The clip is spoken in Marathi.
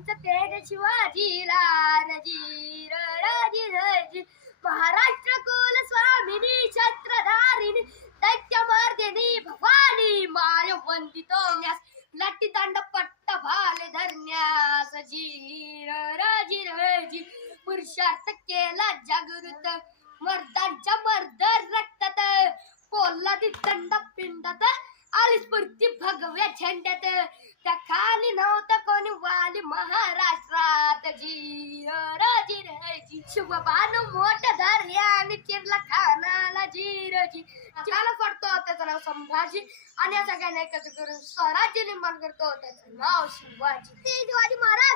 आमचं तेज शिवाजीला नजीर राजी महाराष्ट्र कुल स्वामिनी छत्रधारिणी दैत्यमर्दिनी भवानी माय वंदितो न्यास लट्टीदंड पट्ट भाले धरण्यास जीर राजी राजी. पुरुषार्थ केला जागृत मर्दांच्या मर्द रक्तात. कोल्हा दंड पिंडात आली स्फूर्ती भगव्या झेंड्यात. त्या महाराष्ट्रात जी राजी राजी. शिवबान मोठ धर्या आणि चिरला खानाला जीरजी. त्याला पडतो त्याचं नाव संभाजी आणि या सगळ्यांना एकत्र करून स्वराज्य निर्माण करतो त्याचं नाव शिवाजी. शिवाजी महाराज